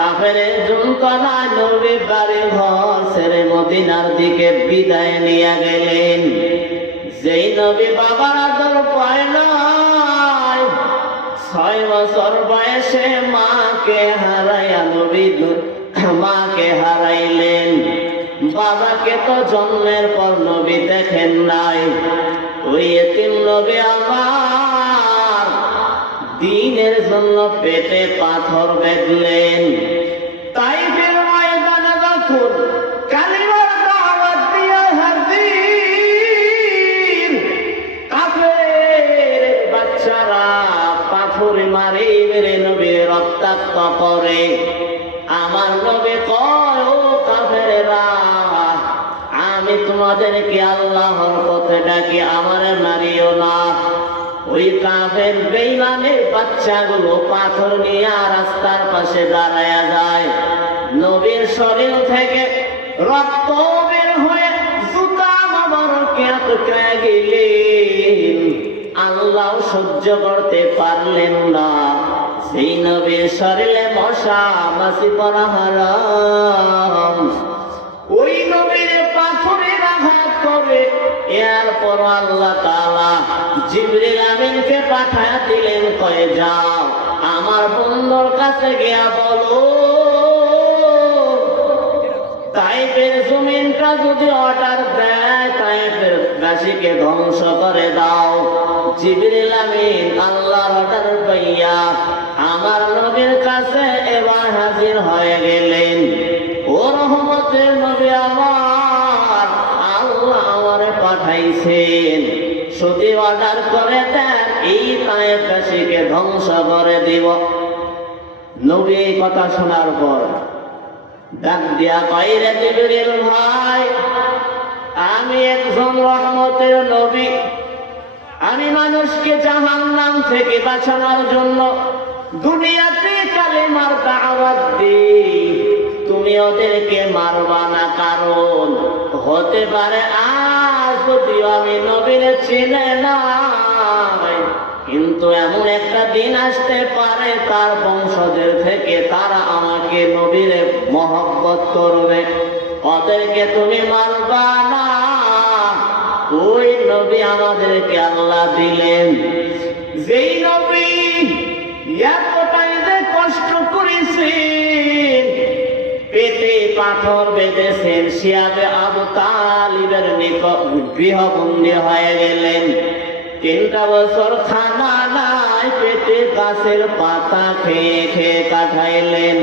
কাফেরের যন্ত্রণায় নবী বাড়ি ঘর ছেড়ে মদিনার দিকে বিদায় নিয়ে গেলেন। যেই নবী বাবার আদর পায় নাই, 6 বছর বয়সে মাকে হারাইয়া নবী মাকে হারাইলেন। বাবাকে তো জন্মের পর নবী দেখেন নাই। ওই এতিম নবী আমার দ্বীনের জন্য পেটে পাথর বেঁধলেন। তাইফের ময়দানে যখন কালিমার দাওয়াত দিয়ে হাজির, কাফের বাচ্চারা পাথর মারে মেরে নবীর রক্তাক্ত করে। আমার নবী কয়, ও কাফেরেরা, আমি তোমাদেরকে আল্লাহর পথে ডাকি, আমারে মারিও না। ওই কাফের বেঈমানের বাচ্চাগুলো পাথর নিয়ে রাস্তার পাশে দাঁড়ায়া যায়। নবীর শরীর থেকে রক্ত বের হয়ে জুতা মোবারকে আটকে গেলেন। আল্লাহ সহ্য করতে পারলেন না। সেই নবীর শরীরে মশা মাছি পড়া হারাম। ওই নবীর পাথরের আঘাত করে এরপর আল্লাহ তাআলা জিবরিল আমিনকে পাঠায়া দিলেন, কয়ে যাও আমার বন্ধুর কাছে গিয়া বলো তাইফের জমিনটা যদি অর্ডার দেয় তাইফের বাসীকে ধ্বংস করে দাও। জিবরিল আমিন আল্লাহর অর্ডার পাইয়া আমার নবীর কাছে এবার হাজির হয়ে গেলেন। ও রহমতের নবী আমার, আল্লাহ আমারে পাঠাইছেন, যদি অর্ডার করে দেন এই তায়েফবাসীকে ধ্বংস করে দিব। নবী এই কথা শোনার পর ডাক দিয়া কয়, রে জিবরিল ভাই, আমি একজন রহমতের নবী, আমি মানুষকে জাহান্নাম থেকে বাঁচানোর জন্য দুনিয়াতে কালিমার দাওয়াত দিই। তুমি ওদেরকে মারবা না, কারণ হতে পারে আজ যদিও আমি নবীর চিনে নাই, কিন্তু এমন একটা দিন আসতে পারে তার বংশদের থেকে তারা আমাকে নবীর মহব্বত করবে, ওদেরকে তুমি মারবা না। ওই নবী আমাদেরকে আল্লাহ দিলেন, যেই নবী এতটাই যে কষ্ট করেছেন, পেটে পাথর বেঁধেছেন, সিয়াবে আবু তালিবের নিকট গৃহবন্দী হয়ে গেলেন। 3টা বছর খানা নাই, পেটে গাছের পাতা খেয়ে খেয়ে কাটাইলেন।